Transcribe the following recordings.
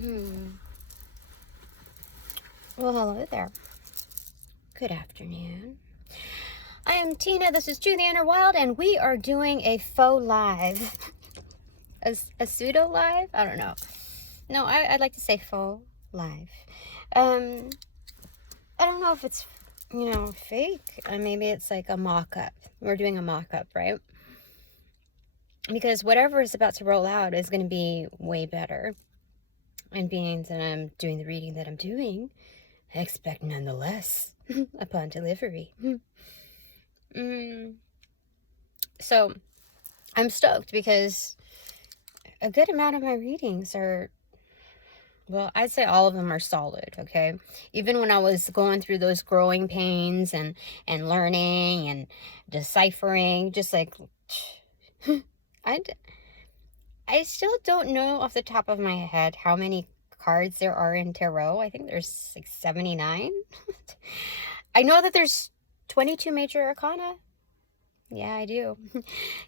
Well, hello there. Good afternoon. I am Tina. This is To the Inner Wild, and we are doing a faux live. a pseudo live? I don't know. No, I'd like to say faux live. I don't know if it's, fake. Maybe it's like a mock-up. We're doing a mock-up, right? Because whatever is about to roll out is going to be way better. And being that I'm doing the reading that I'm doing, I expect nonetheless upon delivery. So I'm stoked because a good amount of my readings are, well, I'd say all of them are solid, okay? Even when I was going through those growing pains and learning and deciphering, just like, I still don't know off the top of my head how many cards there are in tarot. I think there's like 79. I know that there's 22 major arcana. Yeah, I do.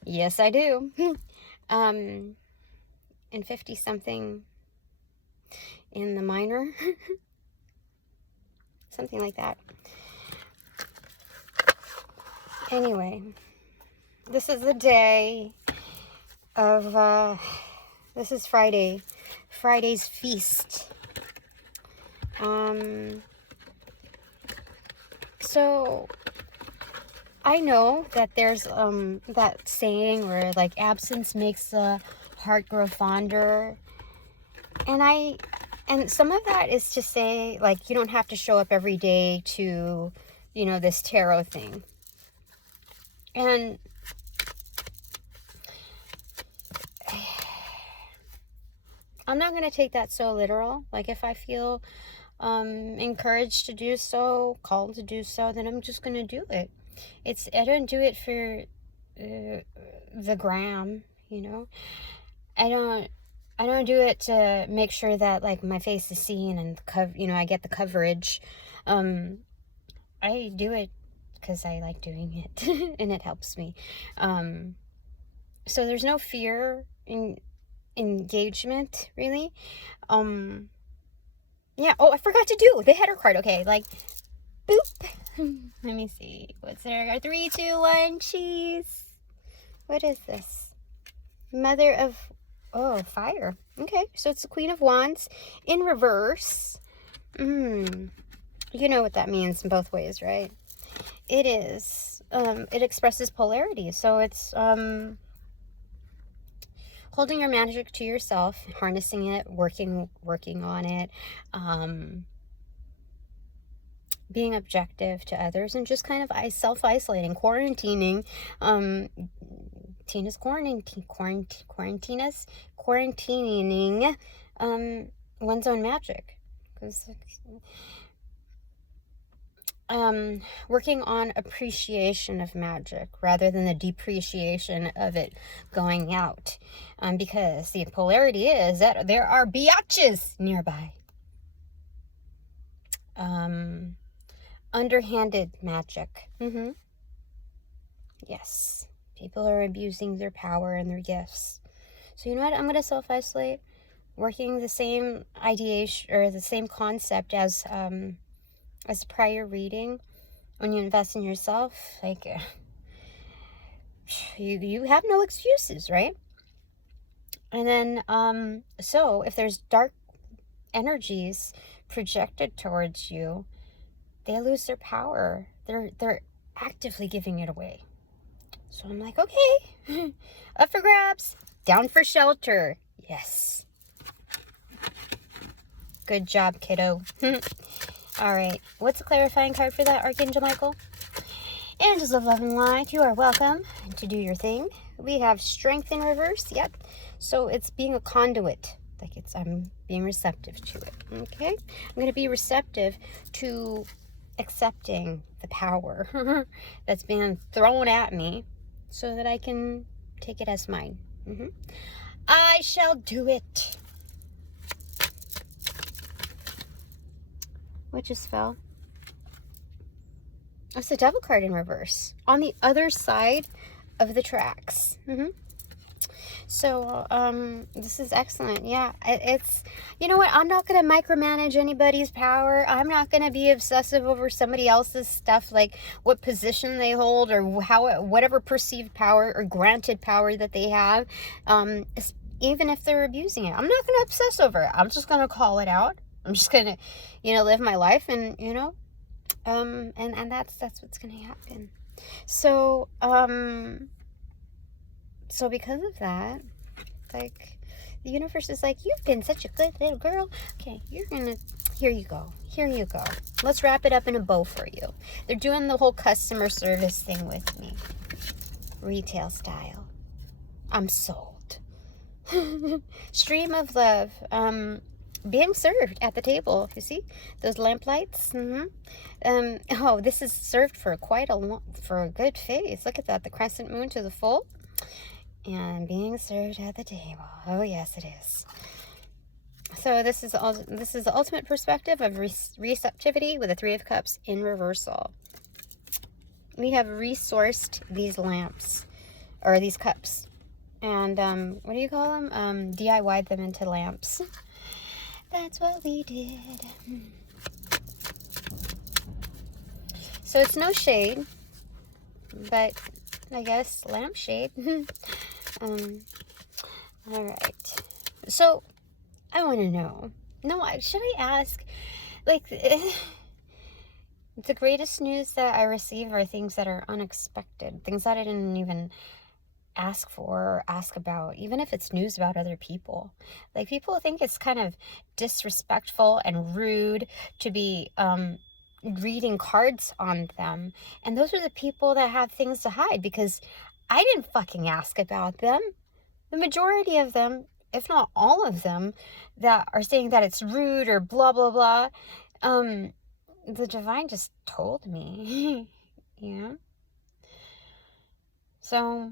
Yes, I do. And 50 something in the minor. Something like that. Anyway, this is the day of, this is Friday. Friday's feast. So I know that there's that saying where like absence makes the heart grow fonder, and some of that is to say like you don't have to show up every day to, this tarot thing. And I'm not going to take that so literal. Like if I feel encouraged to do so, called to do so, then I'm just going to do it. I don't do it for the gram, I don't do it to make sure that like my face is seen and I get the coverage. I do it because I like doing it and it helps me. So there's no fear in engagement, really. Yeah. Oh, I forgot to do the header card. Okay, like, boop. Let me see. What's there? 3, 2, 1, cheese. What is this? Mother of, fire. Okay, so it's the Queen of Wands in reverse. You know what that means in both ways, right? It is. It expresses polarity. So it's holding your magic to yourself, harnessing it, working on it, being objective to others, and just kind of self-isolating, quarantining. Tina's quarantining one's own magic. Because working on appreciation of magic rather than the depreciation of it going out. Because the polarity is that there are biatches nearby. Underhanded magic. Yes. People are abusing their power and their gifts. So you know what? I'm going to self-isolate, working the same ideation or the same concept as prior reading. When you invest in yourself, like you have no excuses, right? And then so if there's dark energies projected towards you, they lose their power. They're actively giving it away. So I'm like, okay, up for grabs, down for shelter. Yes. Good job, kiddo. All right, what's the clarifying card for that, Archangel Michael? Angels of Love and Light, you are welcome to do your thing. We have strength in reverse. Yep. So it's being a conduit. Like I'm being receptive to it. Okay. I'm going to be receptive to accepting the power that's being thrown at me so that I can take it as mine. I shall do it. What just fell? It's a devil card in reverse on the other side of the tracks. So, this is excellent. Yeah, it's, you know what? I'm not going to micromanage anybody's power. I'm not going to be obsessive over somebody else's stuff, like what position they hold or how, whatever perceived power or granted power that they have. Even if they're abusing it, I'm not going to obsess over it. I'm just going to call it out. I'm just going to, live my life and, and that's what's going to happen. So, so because of that, like, the universe is like, you've been such a good little girl. Okay, here you go. Let's wrap it up in a bow for you. They're doing the whole customer service thing with me. Retail style. I'm sold. Stream of love. Being served at the table. You see those lamp lights? Oh, this is served for for a good phase. Look at that, the crescent moon to the full, and being served at the table. Oh yes, it is. So this is the ultimate perspective of receptivity with the Three of Cups in reversal. We have resourced these lamps or these cups, and what do you call them? DIY'd them into lamps. That's what we did. So it's no shade, but I guess lampshade. All right. So I want to know. No, should I ask? Like, the greatest news that I receive are things that are unexpected, things that I didn't even ask for or ask about, even if it's news about other people. Like, people think it's kind of disrespectful and rude to be reading cards on them, and those are the people that have things to hide, because I didn't fucking ask about them. The majority of them, if not all of them, that are saying that it's rude or blah blah blah, the divine just told me. Yeah. So,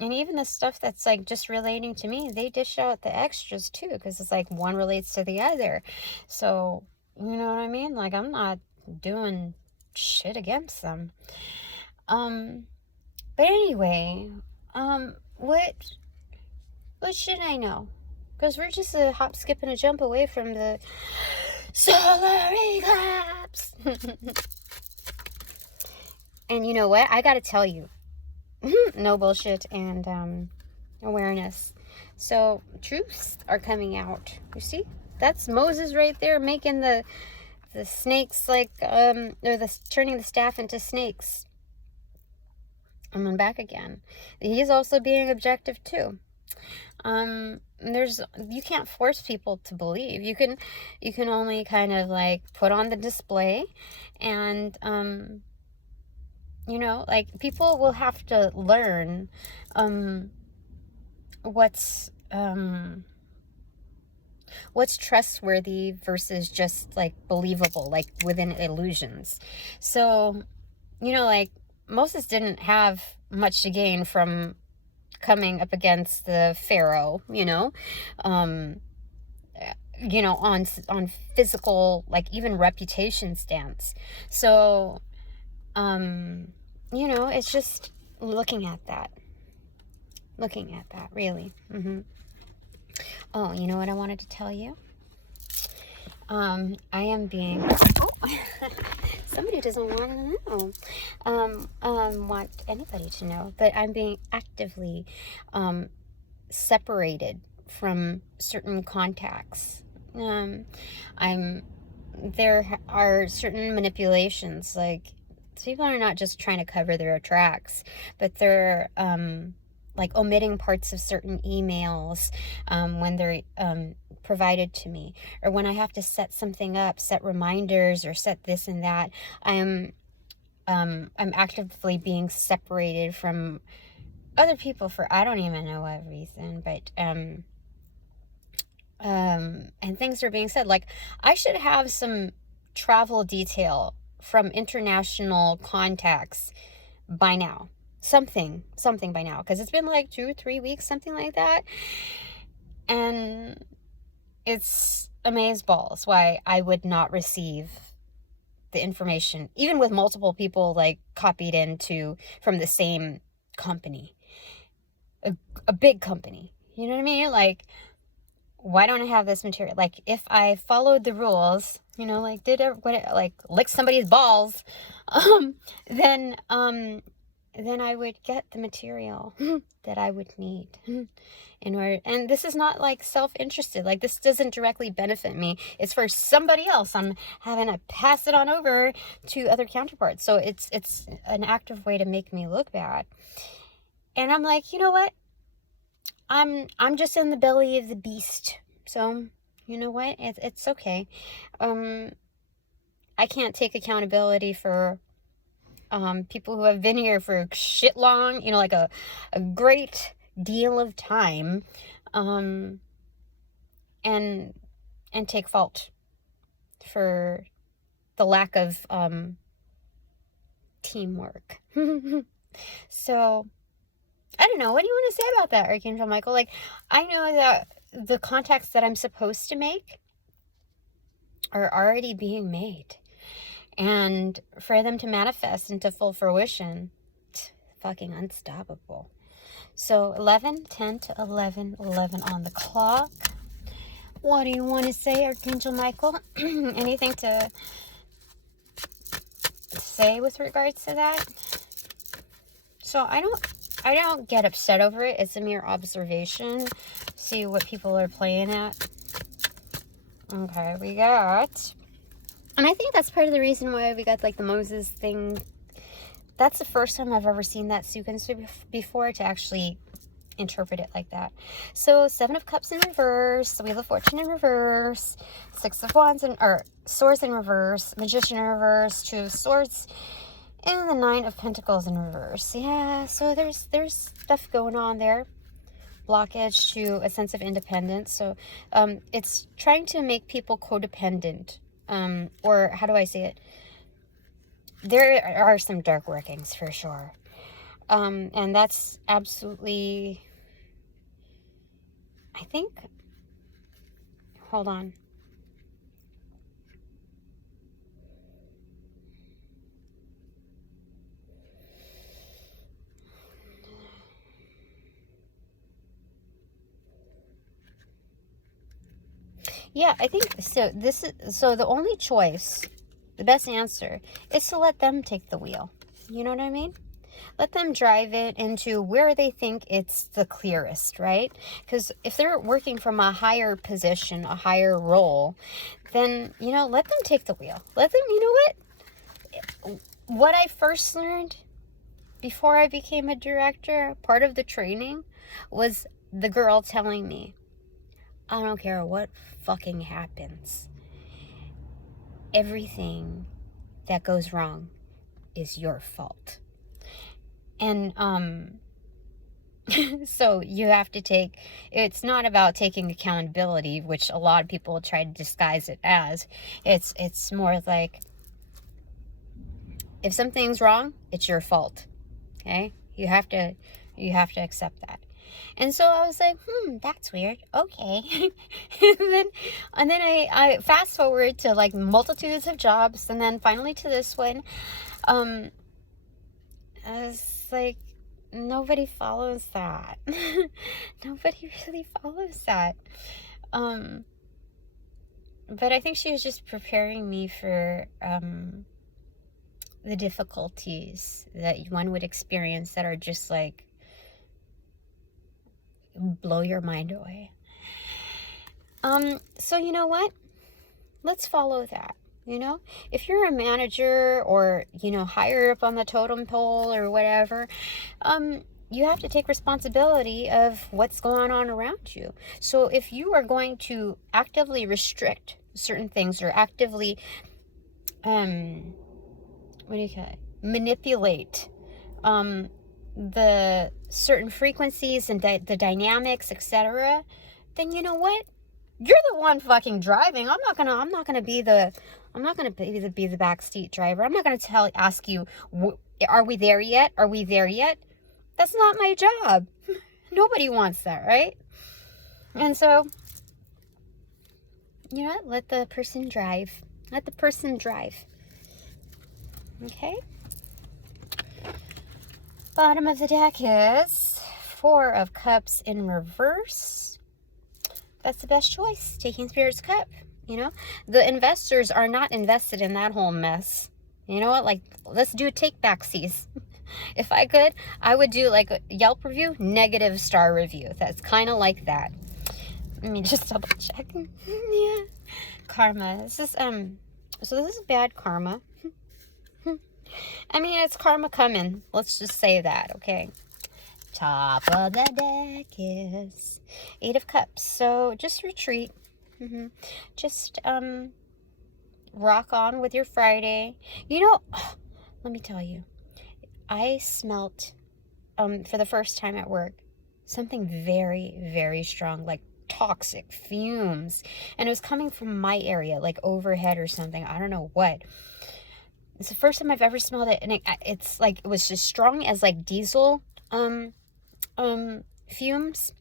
and even the stuff that's like just relating to me, they dish out the extras too, because it's like one relates to the other. So, you know what I mean? Like, I'm not doing shit against them. But anyway, what should I know? Because we're just a hop, skip, and a jump away from the solar eclipse. And you know what? I gotta tell you. No bullshit and awareness. So truths are coming out. You see? That's Moses right there making the snakes like or turning the staff into snakes. And then back again. He's also being objective too. You can't force people to believe. You can only kind of like put on the display, and like, people will have to learn what's trustworthy versus just like believable, like within illusions. So, like, Moses didn't have much to gain from coming up against the Pharaoh, on physical, like, even reputation stance. So, it's just looking at that, really. Oh, you know what I wanted to tell you? I am being, somebody doesn't want to know, want anybody to know, but I'm being actively, separated from certain contacts. There are certain manipulations, like, people are not just trying to cover their tracks, but they're, like, omitting parts of certain emails, when they're, provided to me, or when I have to set something up, set reminders, or set this and that. I'm actively being separated from other people for I don't even know what reason, but and things are being said, like, I should have some travel detail from international contacts by now, something by now, because it's been like 2-3 weeks, something like that, and it's amazeballs why I would not receive the information, even with multiple people like copied into from the same company, a big company. You know what I mean? Like, why don't I have this material? Like, if I followed the rules, you know, like, lick somebody's balls, then I would get the material that I would need in order. And this is not like self-interested. Like, this doesn't directly benefit me. It's for somebody else. I'm having to pass it on over to other counterparts. So it's an active way to make me look bad. And I'm like, you know what? I'm just in the belly of the beast. So, you know what? It's okay. I can't take accountability for people who have been here for shit long, you know, like a great deal of time, and take fault for the lack of teamwork. So, I don't know. What do you want to say about that, Archangel Michael? Like, I know that the contacts that I'm supposed to make are already being made. And for them to manifest into full fruition, fucking unstoppable. So 11, 10 to 11, 11 on the clock. What do you want to say, Archangel Michael? Anything to say with regards to that? So I don't get upset over it. It's a mere observation. See what people are playing at. Okay, we got... And I think that's part of the reason why we got, like, the Moses thing. That's the first time I've ever seen that sequence before to actually interpret it like that. So, 7 of Cups in reverse, Wheel of Fortune in reverse, 6 of Wands or Swords in reverse, Magician in reverse, 2 of Swords, and the 9 of Pentacles in reverse. Yeah, so there's stuff going on there. Blockage to a sense of independence. So, it's trying to make people codependent. Or how do I say it? There are some dark workings for sure. And that's absolutely, I think, hold on. Yeah, I think so. So the only choice, the best answer, is to let them take the wheel. You know what I mean? Let them drive it into where they think it's the clearest, right? Because if they're working from a higher position, a higher role, then, you know, let them take the wheel. Let them, you know what? What I first learned before I became a director, part of the training, was the girl telling me, I don't care what fucking happens. Everything that goes wrong is your fault. And, so you have to take, it's not about taking accountability, which a lot of people try to disguise it as. It's more like, if something's wrong, it's your fault. Okay? You have to accept that. And so I was like, that's weird. Okay. and then I fast forward to like multitudes of jobs, and then finally to this one. I was like, nobody follows that. Nobody really follows that. But I think she was just preparing me for the difficulties that one would experience that are just like blow your mind away. So you know what? Let's follow that. You know, if you're a manager or, you know, higher up on the totem pole or whatever, you have to take responsibility of what's going on around you. So if you are going to actively restrict certain things or actively, manipulate, the certain frequencies and the dynamics, etc., then you know what? You're the one fucking driving. I'm not gonna be the backseat driver. I'm not gonna ask you, are we there yet? Are we there yet? That's not my job. Nobody wants that, right? And so, you know what? Let the person drive. Let the person drive. Okay? Bottom of the deck is Four of Cups in reverse. That's the best choice. Taking Spirit's Cup. You know, the investors are not invested in that whole mess. You know what? Like, let's do take backsies. If I could, I would do like a Yelp review, negative star review. That's kind of like that. Let me just double check. Yeah. Karma. This is so this is bad karma. I mean, it's karma coming. Let's just say that, okay? Top of the deck is Eight of Cups. So just retreat. Just rock on with your Friday. You know, let me tell you, I smelt for the first time at work something very, very strong, like toxic fumes, and it was coming from my area, like overhead or something. I don't know what. It's the first time I've ever smelled it, and it's like it was as strong as like diesel fumes,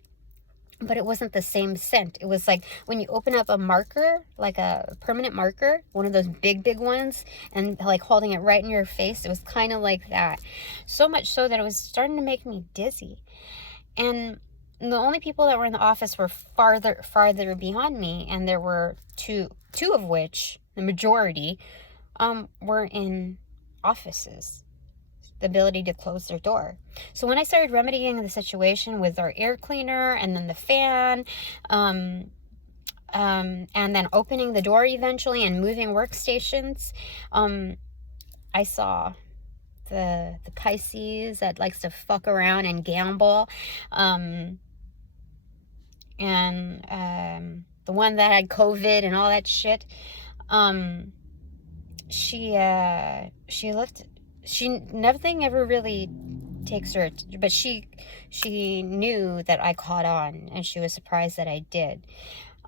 but it wasn't the same scent. It was like when you open up a marker, like a permanent marker, one of those big ones, and like holding it right in your face. It was kind of like that. So much so that it was starting to make me dizzy. And the only people that were in the office were farther behind me, and there were two of which, the majority, were in offices. The ability to close their door. So when I started remedying the situation with our air cleaner and then the fan, and then opening the door eventually and moving workstations, I saw the Pisces that likes to fuck around and gamble, and the one that had COVID and all that shit. Nothing ever really takes her, but she knew that I caught on, and she was surprised that I did.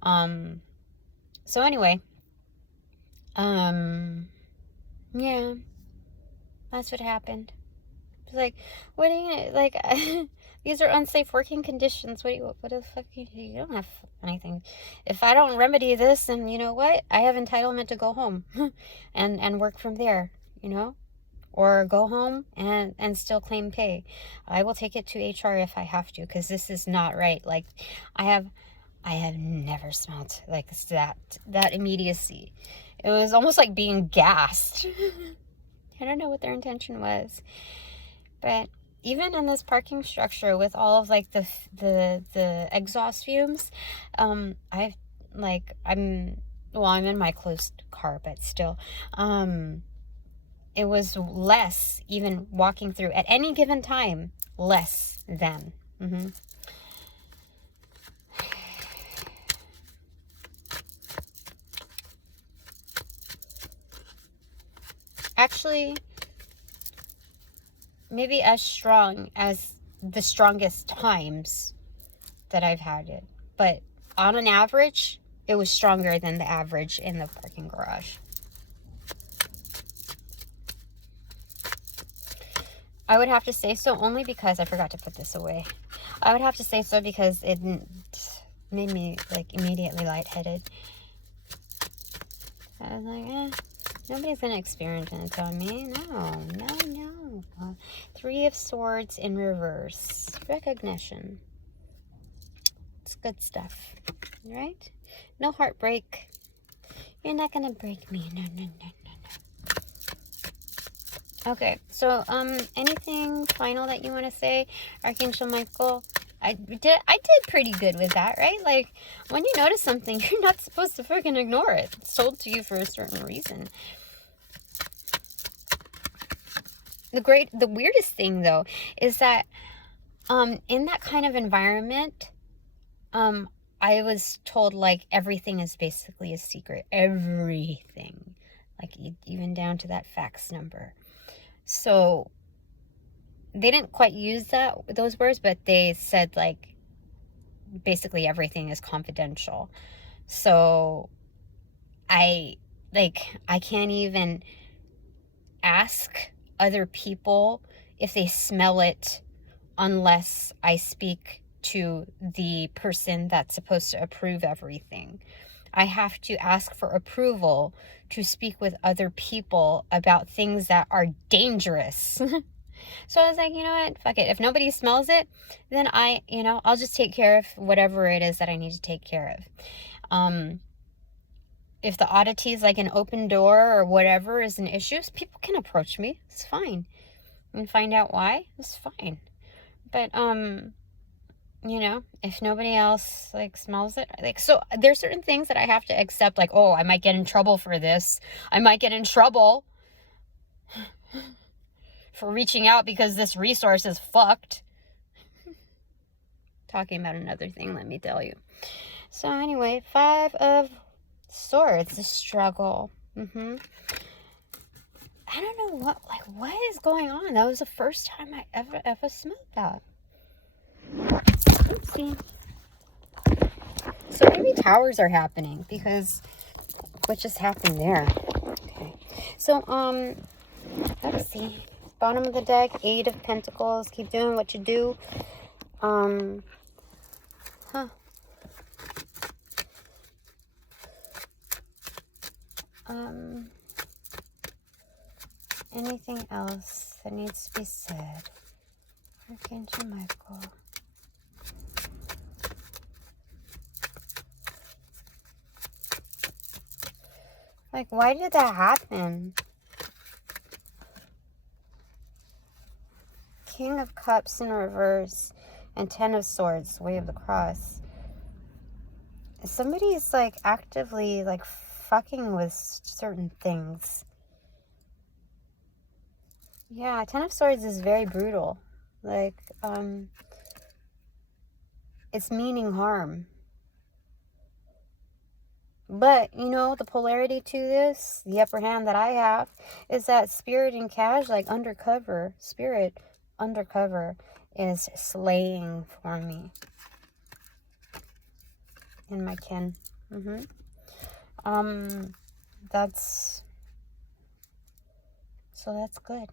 So anyway, yeah, that's what happened. It's like, what are you, like, these are unsafe working conditions. What the fuck, you don't have anything. If I don't remedy this, then you know what? I have entitlement to go home and work from there, you know? Or go home and still claim pay. I will take it to HR if I have to, because this is not right. Like, I have never smelled like that immediacy. It was almost like being gassed. I don't know what their intention was, but even in this parking structure with all of like the exhaust fumes, I'm in my closed car, but still, it was less, even walking through at any given time, less than. Actually, maybe as strong as the strongest times that I've had it. But on an average, it was stronger than the average in the parking garage. I would have to say so only because I forgot to put this away. I would have to say so because it made me like immediately lightheaded. I was like, nobody's gonna experience it on me. No. Three of Swords in reverse. Recognition. It's good stuff, right? No heartbreak. You're not gonna break me. No. Okay, so anything final that you want to say, Archangel Michael? I did pretty good with that, right? Like, when you notice something, you're not supposed to freaking ignore it. It's told to you for a certain reason. The weirdest thing though is that in that kind of environment, I was told like everything is basically a secret. Everything, like even down to that fax number. So they didn't quite use those words, but they said like basically everything is confidential. So I can't even ask other people if they smell it unless I speak to the person that's supposed to approve everything. I have to ask for approval to speak with other people about things that are dangerous. So I was like, you know what? Fuck it. If nobody smells it, then I'll just take care of whatever it is that I need to take care of. If the oddity is like an open door or whatever is an issue, people can approach me. It's fine. And find out why. It's fine. But, if nobody else, like, smells it, like, so there's certain things that I have to accept, like, oh, I might get in trouble for this. I might get in trouble for reaching out because this resource is fucked. Talking about another thing, let me tell you. So anyway, 5 of Swords, the struggle. I don't know what is going on. That was the first time I ever smelled that. Let's see. So maybe towers are happening because what just happened there? Okay. So, let's see. Bottom of the deck, 8 of Pentacles. Keep doing what you do. Anything else that needs to be said? Archangel Michael. Like, why did that happen? King of Cups in reverse and 10 of Swords, Way of the Cross. Somebody's like actively like fucking with certain things. Yeah, 10 of Swords is very brutal. Like, it's meaning harm. But, the polarity to this, the upper hand that I have, is that Spirit and Cash, like undercover, Spirit undercover is slaying for me. In my kin. That's good.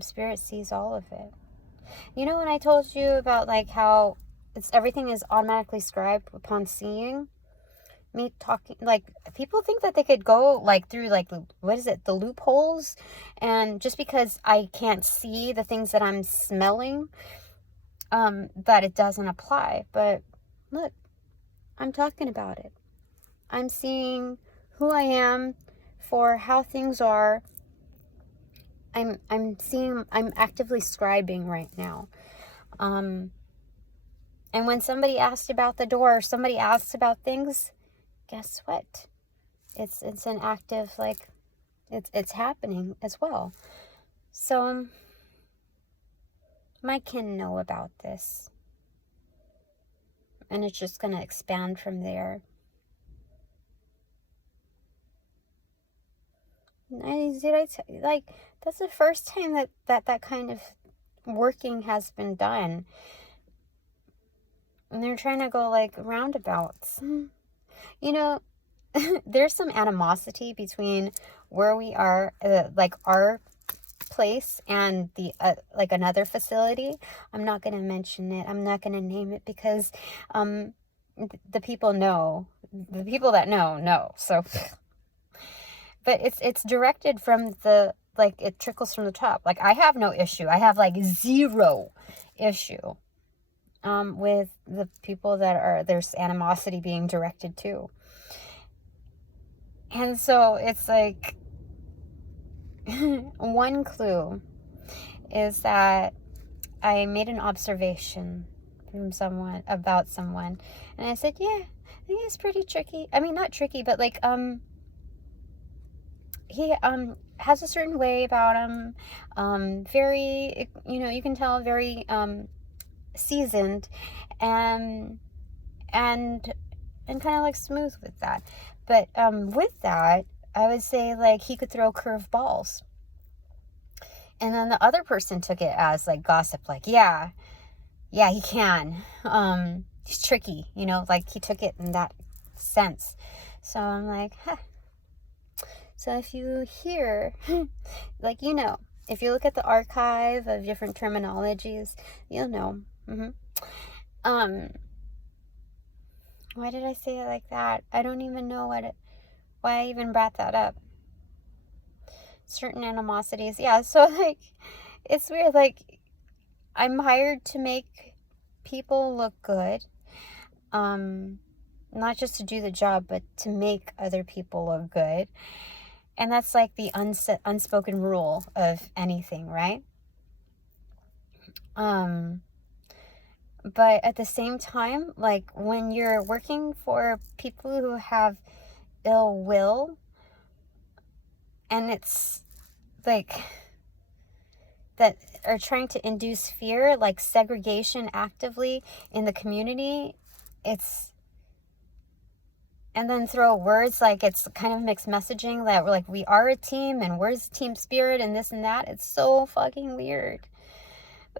Spirit sees all of it. When I told you about like how everything is automatically scribed upon seeing, me talking, like, people think that they could go like through like, what is it, the loopholes, and just because I can't see the things that I'm smelling, that it doesn't apply. But look, I'm talking about it. I'm seeing who I am for how things are. I'm actively scribing right now. And when somebody asked about the door, somebody asks about things, guess what? It's an active, like, it's happening as well. So my kin know about this. And it's just going to expand from there. That's the first time that kind of working has been done. And they're trying to go like roundabouts. There's some animosity between where we are, like our place, and the like another facility. I'm not going to mention it. I'm not going to name it because the people know. The people that know. So, but it's directed from the, like, it trickles from the top. Like, I have no issue. I have like 0 issue with the people that there's animosity being directed to. And so it's like, one clue is that I made an observation from someone about someone, and I said, yeah, I think it's pretty tricky. I mean, not tricky, but like, he has a certain way about him, very, you can tell, very seasoned, and kind of like smooth with that. But with that, I would say like he could throw curve balls. And then the other person took it as like gossip, like, yeah, he can. He's tricky, like he took it in that sense. So I'm like, huh. So if you hear, like, if you look at the archive of different terminologies, you'll know. Why did I say it like that? I don't even know why I even brought that up. certain animosities. Yeah, so, like, it's weird. Like, I'm hired to make people look good. Not just to do the job, but to make other people look good. And that's like the unspoken rule of anything, right? But at the same time, like, when you're working for people who have ill will, and it's like that are trying to induce fear, like segregation actively in the community, and then throw words like it's kind of mixed messaging that we're like, we are a team and where's team spirit and this and that. It's so fucking weird.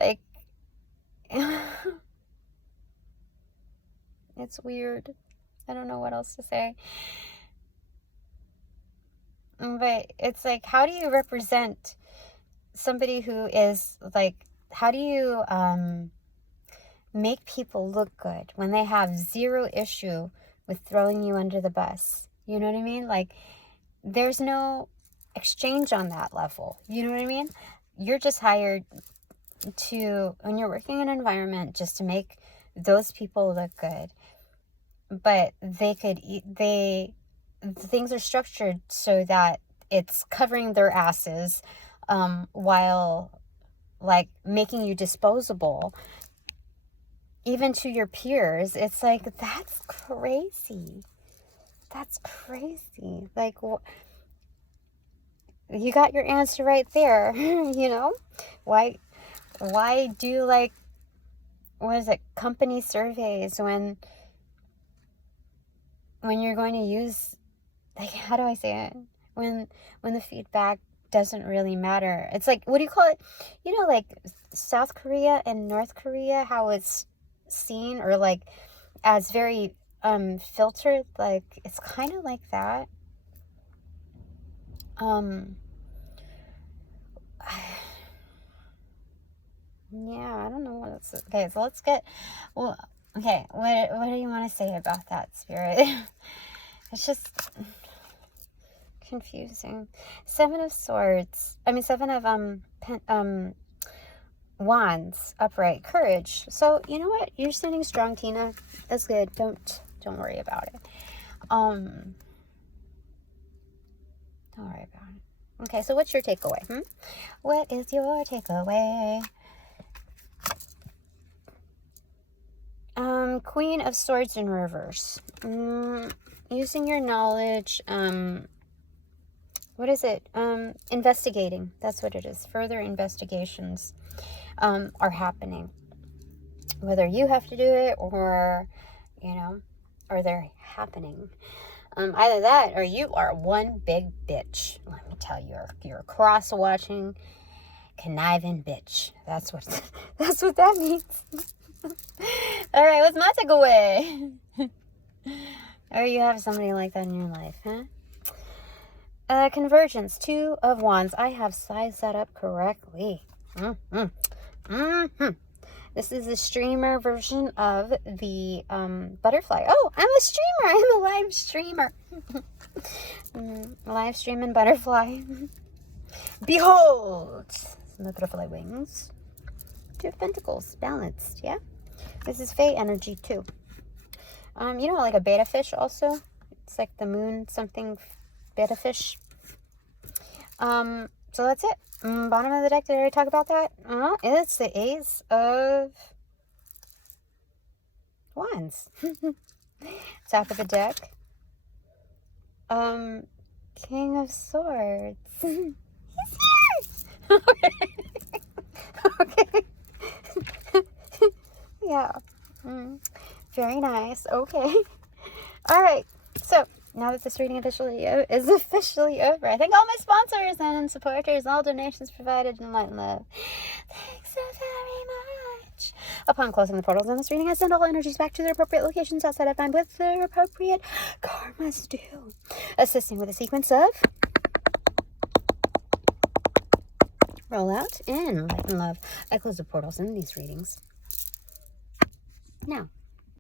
Like, it's weird. I don't know what else to say. But it's like, how do you represent somebody who is like, how do you make people look good when they have zero issue with throwing you under the bus? You know what I mean? Like, there's no exchange on that level. You know what I mean? You're just hired to, when you're working in an environment, just to make those people look good. But things are structured so that it's covering their asses, while, like, making you disposable, even to your peers. It's like, that's crazy. That's crazy. Like, you got your answer right there. You know, why do, like, what is it, company surveys when you're going to use, like, how do I say it? When the feedback doesn't really matter. It's like, what do you call it? You know, like South Korea and North Korea, how it's seen, or like as very filtered. Like, it's kind of like that. Yeah, I don't know what else. Okay, so let's get, well, okay, what do you want to say about that, Spirit? It's just confusing. Seven of Wands, upright, courage. So, you know what? You're standing strong, Tina. That's good. Don't worry about it. Don't worry about it. Okay, so what's your takeaway? What is your takeaway? Queen of Swords in reverse. Using your knowledge, what is it? Investigating. That's what it is. Further investigations are happening. Whether you have to do it or, you know, or they're happening. Either that or you are one big bitch. Let me tell you, you're a cross-watching, conniving bitch. That's what that means. All right, what's my takeaway? Or you have somebody like that in your life, huh? Convergence, 2 of Wands. I have sized that up correctly. This is the streamer version of the butterfly. Oh, I'm a streamer. I'm a live streamer. Live streaming butterfly. Behold! The butterfly wings. 2 of Pentacles. Balanced, yeah? This is Fae energy, too. You know, like a beta fish also? It's like the moon something beta fish. So that's it. Bottom of the deck, did I already talk about that? It's the Ace of Wands. Top of the deck. King of Swords. He's here! Okay. Yeah. Very nice. Okay. All right. So, now that this reading is officially over, I thank all my sponsors and supporters, all donations provided in light and love. Thanks so very much. Upon closing the portals in this reading, I send all energies back to their appropriate locations outside of time with their appropriate karmas due. Assisting with a sequence of rollout in light and love. I close the portals in these readings. Now,